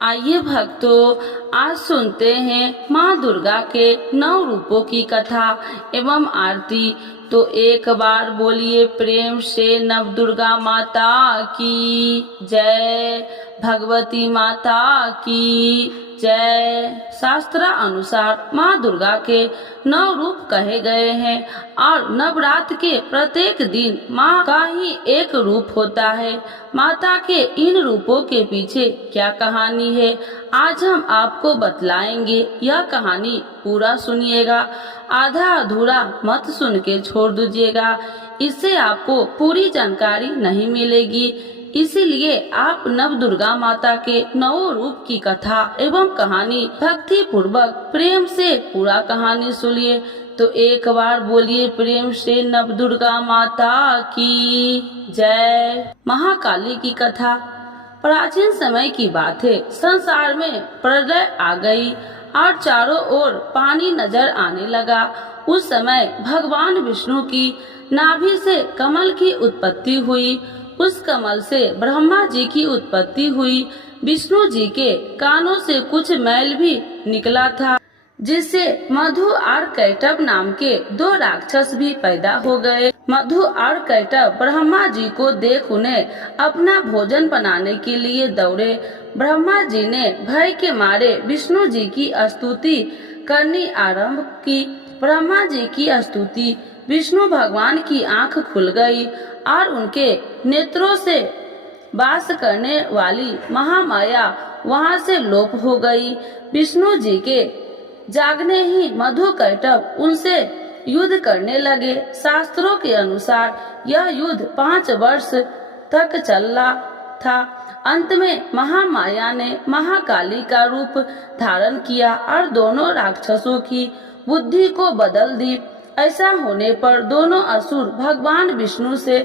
आइए भक्तों, आज सुनते हैं माँ दुर्गा के 9 रूपों की कथा एवं आरती। तो एक बार बोलिए प्रेम से नव दुर्गा माता की जय, भगवती माता की जय। शास्त्र अनुसार माँ दुर्गा के 9 रूप कहे गए हैं और नवरात्र के प्रत्येक दिन माँ का ही एक रूप होता है। माता के इन रूपों के पीछे क्या कहानी है, आज हम आपको बतलाएंगे। यह कहानी पूरा सुनिएगा, आधा अधूरा मत सुन के छोड़ दीजिएगा, इससे आपको पूरी जानकारी नहीं मिलेगी। इसीलिए आप नव दुर्गा माता के 9 रूप की कथा एवं कहानी भक्ति पूर्वक प्रेम से पूरा कहानी सुनिए। तो एक बार बोलिए प्रेम से नव दुर्गा माता की जय। महाकाली की कथा। प्राचीन समय की बात है, संसार में प्रलय आ गई और चारों ओर पानी नजर आने लगा। उस समय भगवान विष्णु की नाभि से कमल की उत्पत्ति हुई। उस कमल से ब्रह्मा जी की उत्पत्ति हुई। विष्णु जी के कानों से कुछ मैल भी निकला था, जिससे मधु और कैटभ नाम के 2 राक्षस भी पैदा हो गए। मधु और कैटभ ब्रह्मा जी को देख उन्हें अपना भोजन बनाने के लिए दौड़े। ब्रह्मा जी ने भय के मारे विष्णु जी की स्तुति करनी आरंभ की। ब्रह्मा जी की स्तुति विष्णु भगवान की आंख खुल गई और उनके नेत्रों से वास करने वाली महामाया वहां से लोप हो गई। विष्णु जी के जागने ही मधु कैटभ उनसे युद्ध करने लगे। शास्त्रों के अनुसार यह युद्ध 5 वर्ष तक चला था। अंत में महामाया ने महाकाली का रूप धारण किया और दोनों राक्षसों की बुद्धि को बदल दी। ऐसा होने पर दोनों असुर भगवान विष्णु से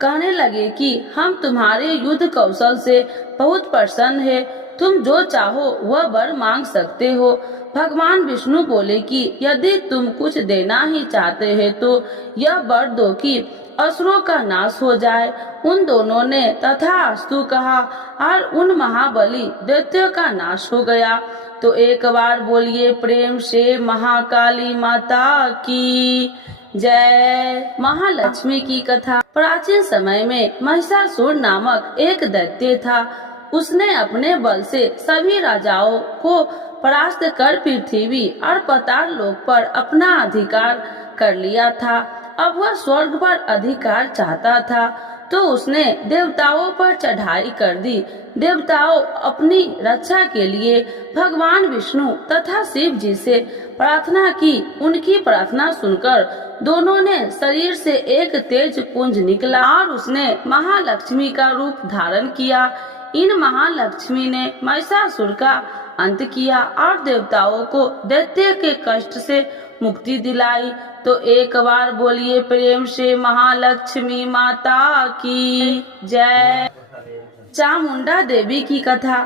कहने लगे कि हम तुम्हारे युद्ध कौशल से बहुत प्रसन्न है, तुम जो चाहो वह वर मांग सकते हो। भगवान विष्णु बोले कि यदि तुम कुछ देना ही चाहते हैं तो यह वर दो कि असुरों का नाश हो जाए। उन दोनों ने तथास्तु कहा और उन महाबली दैत्यों का नाश हो गया। तो एक बार बोलिए प्रेम से महाकाली माता की जय। महालक्ष्मी की कथा। प्राचीन समय में महिषासुर नामक एक दैत्य था। उसने अपने बल से सभी राजाओं को परास्त कर पृथ्वी और पाताल लोक पर अपना अधिकार कर लिया था। अब वह स्वर्ग पर अधिकार चाहता था, तो उसने देवताओं पर चढ़ाई कर दी। देवताओं अपनी रक्षा के लिए भगवान विष्णु तथा शिव जी से प्रार्थना की। उनकी प्रार्थना सुनकर दोनों ने शरीर से एक तेज पुंज निकला और उसने महालक्ष्मी का रूप धारण किया। इन महालक्ष्मी ने महिषासुर का अंत किया और देवताओं को दैत्य के कष्ट से मुक्ति दिलाई। तो एक बार बोलिए प्रेम से महालक्ष्मी माता की जय। चामुंडा देवी की कथा।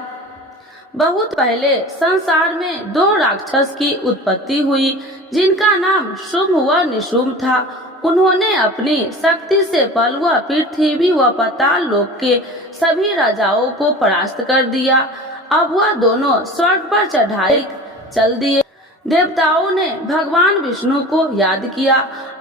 बहुत पहले संसार में 2 राक्षस की उत्पत्ति हुई, जिनका नाम शुंभ व निशुंभ था। उन्होंने अपनी शक्ति से बल व पृथ्वी व पाताल लोक के सभी राजाओं को परास्त कर दिया। अब वह दोनों स्वर्ग पर चढ़ाई चल दिए। देवताओं ने भगवान विष्णु को याद किया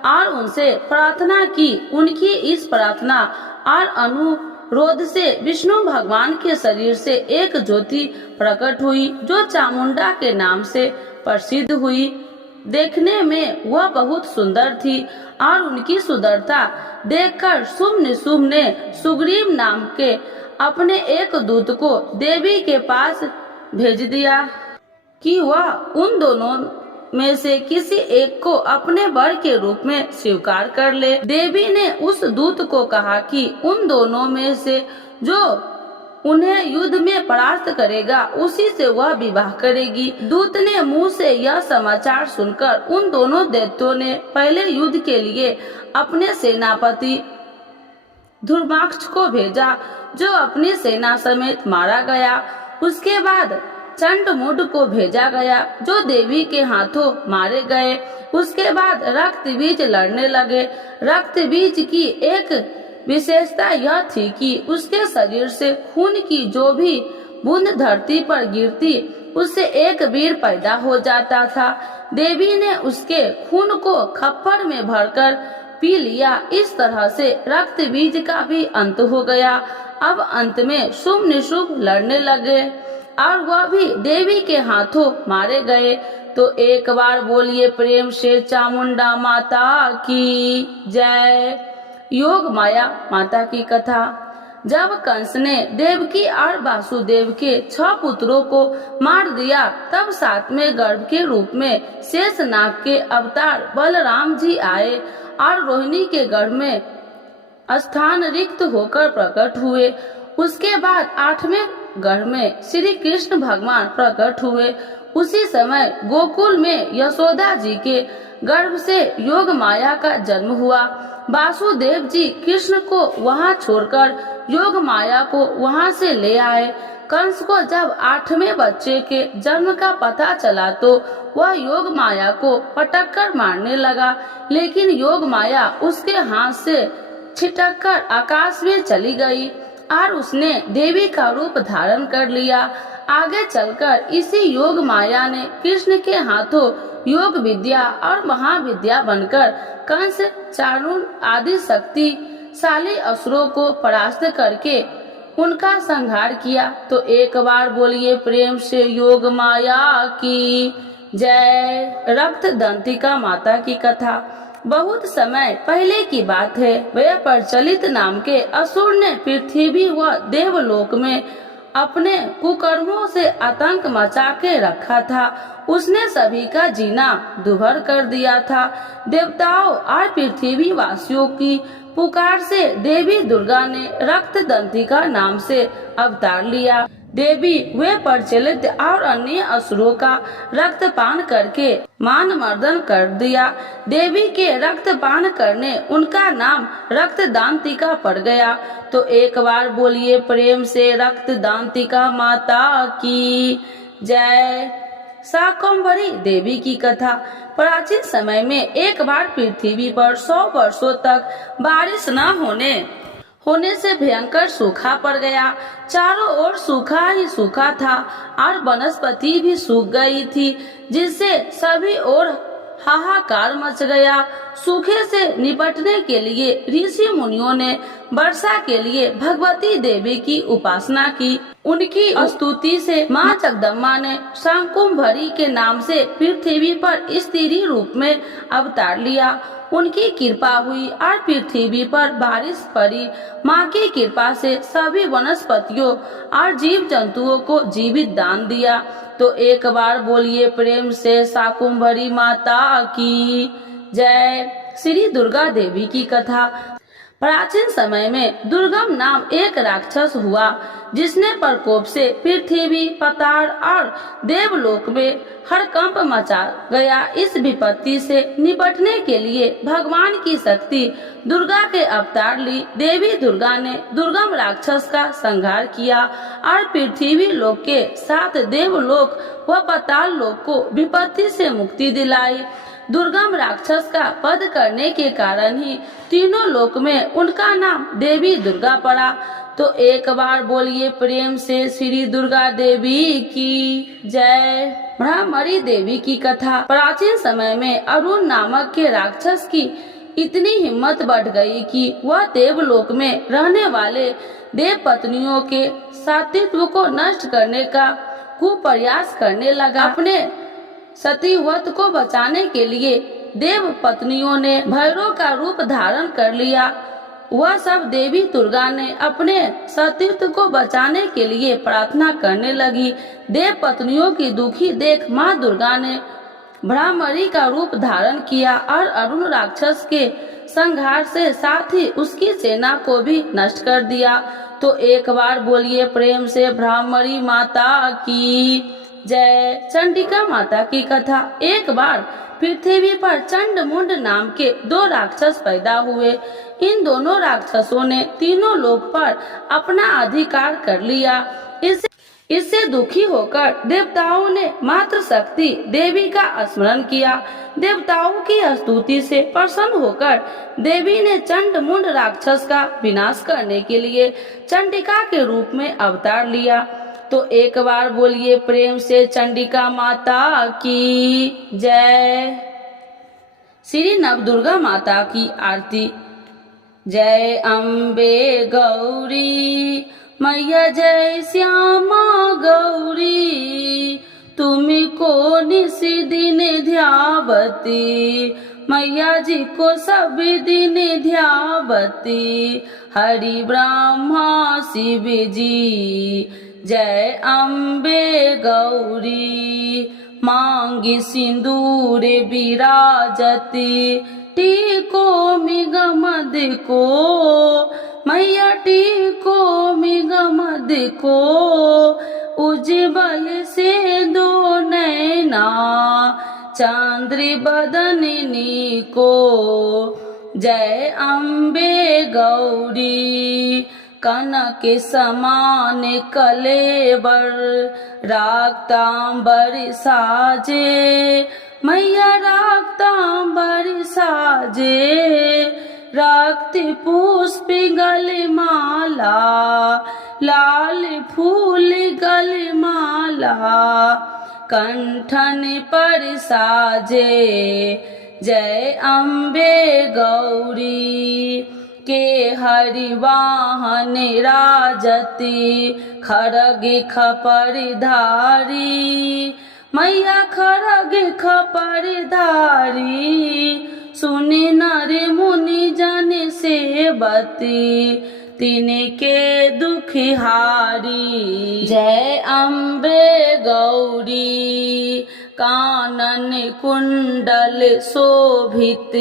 और उनसे प्रार्थना की। उनकी इस प्रार्थना और अनुरोध से विष्णु भगवान के शरीर से एक ज्योति प्रकट हुई, जो चामुंडा के नाम से प्रसिद्ध हुई। देखने में वह बहुत सुंदर थी और उनकी सुंदरता देखकर शुंभ निशुंभ ने सुग्रीव नाम के अपने एक दूत को देवी के पास भेज दिया कि वह उन दोनों में से किसी एक को अपने वर के रूप में स्वीकार कर ले। देवी ने उस दूत को कहा कि उन दोनों में से जो उन्हें युद्ध में परास्त करेगा उसी से वह विवाह करेगी। दूत ने मुंह से यह समाचार सुनकर उन दोनों दैत्यों ने पहले युद्ध के लिए अपने सेनापति धूम्राक्ष को भेजा, जो अपनी सेना समेत मारा गया। उसके बाद चंडमुंड को भेजा गया, जो देवी के हाथों मारे गए। उसके बाद रक्त बीज लड़ने लगे। रक्त बीज की एक विशेषता यह थी कि उसके शरीर से खून की जो भी बूंद धरती पर गिरती उससे एक वीर पैदा हो जाता था। देवी ने उसके खून को खप्पर में भरकर पी लिया। इस तरह से रक्त बीज का भी अंत हो गया। अब अंत में शुभ निशुभ लड़ने लगे और वह भी देवी के हाथों मारे गए। तो एक बार बोलिए प्रेम से चामुंडा माता की जय। योग माया माता की कथा। जब कंस ने देवकी और वासुदेव के 6 पुत्रों को मार दिया, तब 7वें गर्भ के रूप में शेषनाग के अवतार बलराम जी आए और रोहिणी के गर्भ में स्थान रिक्त होकर प्रकट हुए। उसके बाद 8वें गर्भ में श्री कृष्ण भगवान प्रकट हुए। उसी समय गोकुल में यशोदा जी के गर्भ से योग माया का जन्म हुआ। वासुदेव जी कृष्ण को वहां छोड़कर योग माया को वहां से ले आए। कंस को जब 8वें बच्चे के जन्म का पता चला तो वह योग माया को पटक कर मारने लगा, लेकिन योग माया उसके हाथ से छिटक कर आकाश में चली गई और उसने देवी का रूप धारण कर लिया। आगे चलकर इसी योग माया ने कृष्ण के हाथों योग विद्या और महाविद्या बनकर कंस, चाणूर आदि शक्तिशाली असुरों को परास्त करके उनका संहार किया। तो एक बार बोलिए प्रेम से योग माया की जय। रक्त दंतिका माता की कथा। बहुत समय पहले की बात है। वह प्रचलित नाम के असुर ने पृथ्वी व देवलोक में अपने कुकर्मों से आतंक मचा के रखा था। उसने सभी का जीना दुभर कर दिया था। देवताओं और पृथ्वी वासियों की पुकार से देवी दुर्गा ने रक्त दंतिका नाम से अवतार लिया। देवी वे प्रचलित और अन्य असुरों का रक्तपान करके मान मर्दन कर दिया। देवी के रक्तपान करने उनका नाम रक्तदांतिका पड़ गया। तो एक बार बोलिए प्रेम से रक्तदांतिका माता की जय। शाकंभरी देवी की कथा। प्राचीन समय में एक बार पृथ्वी पर 100 वर्षों तक बारिश न होने से भयंकर सूखा पड़ गया। चारों ओर सूखा ही सूखा था और वनस्पति भी सूख गई थी, जिससे सभी ओर हाहाकार मच गया। सूखे से निपटने के लिए ऋषि मुनियों ने वर्षा के लिए भगवती देवी की उपासना की। उनकी स्तुति से मां जगदम्बा ने शाकंभरी के नाम से पृथ्वी पर स्त्री रूप में अवतार लिया। उनकी कृपा हुई और पृथ्वी पर बारिश पड़ी। माँ की कृपा से सभी वनस्पतियों और जीव जंतुओं को जीवित दान दिया। तो एक बार बोलिए प्रेम से शाकंभरी माता की जय। श्री दुर्गा देवी की कथा। प्राचीन समय में दुर्गम नाम एक राक्षस हुआ, जिसने प्रकोप से पृथ्वी, पाताल और देवलोक में हड़कंप मचा गया। इस विपत्ति से निपटने के लिए भगवान की शक्ति दुर्गा के अवतार ली। देवी दुर्गा ने दुर्गम राक्षस का संहार किया और पृथ्वी लोक के साथ देवलोक व पाताल लोक को विपत्ति से मुक्ति दिलाई। दुर्गम राक्षस का वध करने के कारण ही तीनों लोक में उनका नाम देवी दुर्गा पड़ा। तो एक बार बोलिए प्रेम से श्री दुर्गा देवी की जय। ब्रह्मरी देवी की कथा। प्राचीन समय में अरुण नामक के राक्षस की इतनी हिम्मत बढ़ गई कि वह देवलोक में रहने वाले देव पत्नियों के सातित्व को नष्ट करने का कुप्रयास करने लगा। अपने सतीव्रत को बचाने के लिए देव पत्नियों ने भैरव का रूप धारण कर लिया। वह सब देवी दुर्गा ने अपने सतीत्व को बचाने के लिए प्रार्थना करने लगी। देव पत्नियों की दुखी देख माँ दुर्गा ने ब्रह्मरी का रूप धारण किया और अरुण राक्षस के संहार से साथ ही उसकी सेना को भी नष्ट कर दिया। तो एक बार बोलिए प्रेम से ब्रह्मरी माता की जय। चंडिका माता की कथा। एक बार पृथ्वी पर चंड मुंड नाम के 2 राक्षस पैदा हुए। इन दोनों राक्षसों ने तीनों लोक पर अपना अधिकार कर लिया। इससे दुखी होकर देवताओं ने मातृ शक्ति देवी का स्मरण किया। देवताओं की स्तुति से प्रसन्न होकर देवी ने चंड मुंड राक्षस का विनाश करने के लिए चंडिका के रूप में अवतार लिया। तो एक बार बोलिए प्रेम से चंडिका माता की जय। श्री नवदुर्गा माता की आरती। जय अम्बे गौरी मैया जय श्यामा गौरी, तुमको निस दिन ध्यावती मैया जी को सब दिन ध्यावती, हरि ब्रह्मा शिव जी। जय अम्बे गौरी मांगी सिंदूर विराजती, टीको मिगमद को मैया टीको मिगमद को, उज्ज्वल से दो नैना चांद्र बदननी को। जय अम्बे गौरी कनक समान कलेवर, राक्तांबर साजे मैया राक्तांबर साजे, रक्त पुष्प गलमाला लाल फूल गलमाला, कंठन पर साजे। जय अम्बे गौरी के हरि वाहन राजती, खरग खपर धारी मैया खरग खपर धारी, सुनि नर मुनि जन सेवती, तिनके दुखिहारी। जय अम्बे गौरी कानन कुंडल शोभित,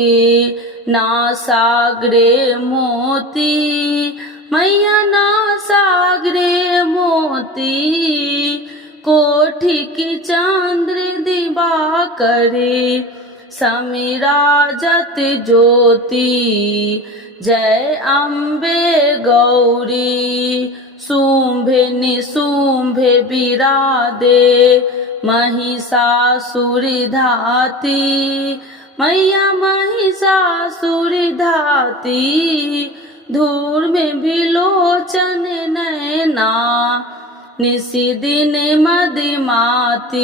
नासाग्रे मोती मैया नासाग्रे मोती, कोठि की चंद्र दिवाकरे समिराजत ज्योति। जय अम्बे गौरी शुंभे निशुंभे विरादे, महिषासुर धाती मैया महिषासुर धाती, धूर में विलोचन नैना निसी दिन मदिमाती।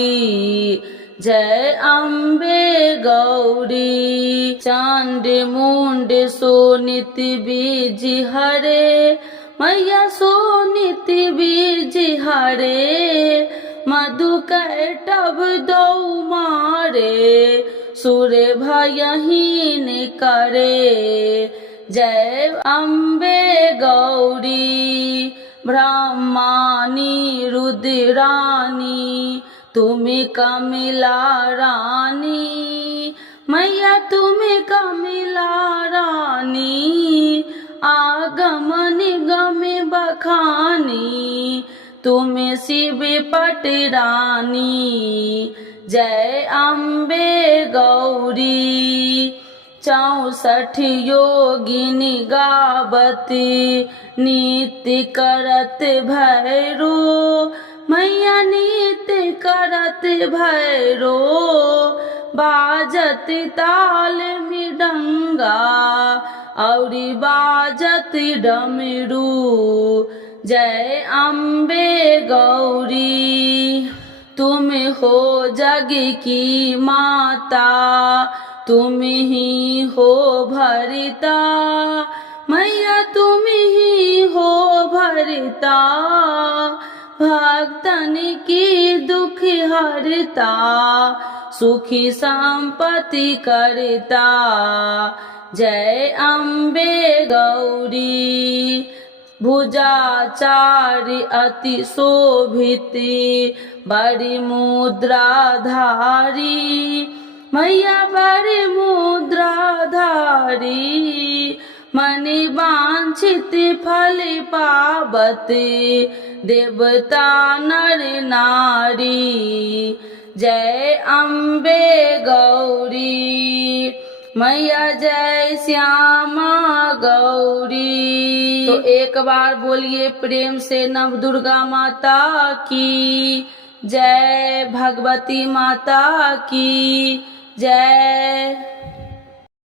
जय अम्बे गौरी चांद मुंड सोनित बीज हरे मैया सोनित बीज हरे, मधु कैटभ दौ मारे सुर भयहीन करे। जय अम्बे गौरी ब्रह्मानी रुद्रानी, तुम कमला रानी मैया तुम कमला रानी, आगम निगम बखानी तुम शिव पट रानी। जय अम्बे गौरी 64 योगिनी गावती, नित्य करत भैरो मैया नित्य करत भैरो, बाजत ताल मृदंगा औरी बाजत डमरू। जय अम्बे गौरी तुम हो जग की माता, तुम ही हो भरिता मैया तुम ही हो भरिता, भक्तन की दुख हरता सुखी संपत्ति करता। जय अम्बे गौरी भुजाचार्य अति शोभित, बड़ी मुद्राधारी मैया बड़ी मुद्राधारी, मनि वांछित फल पावत देवता नर नारी। जय अम्बे गौरी मैया जय श्यामा गौरी। तो एक बार बोलिए प्रेम से नव दुर्गा माता की जय, भगवती माता की जय।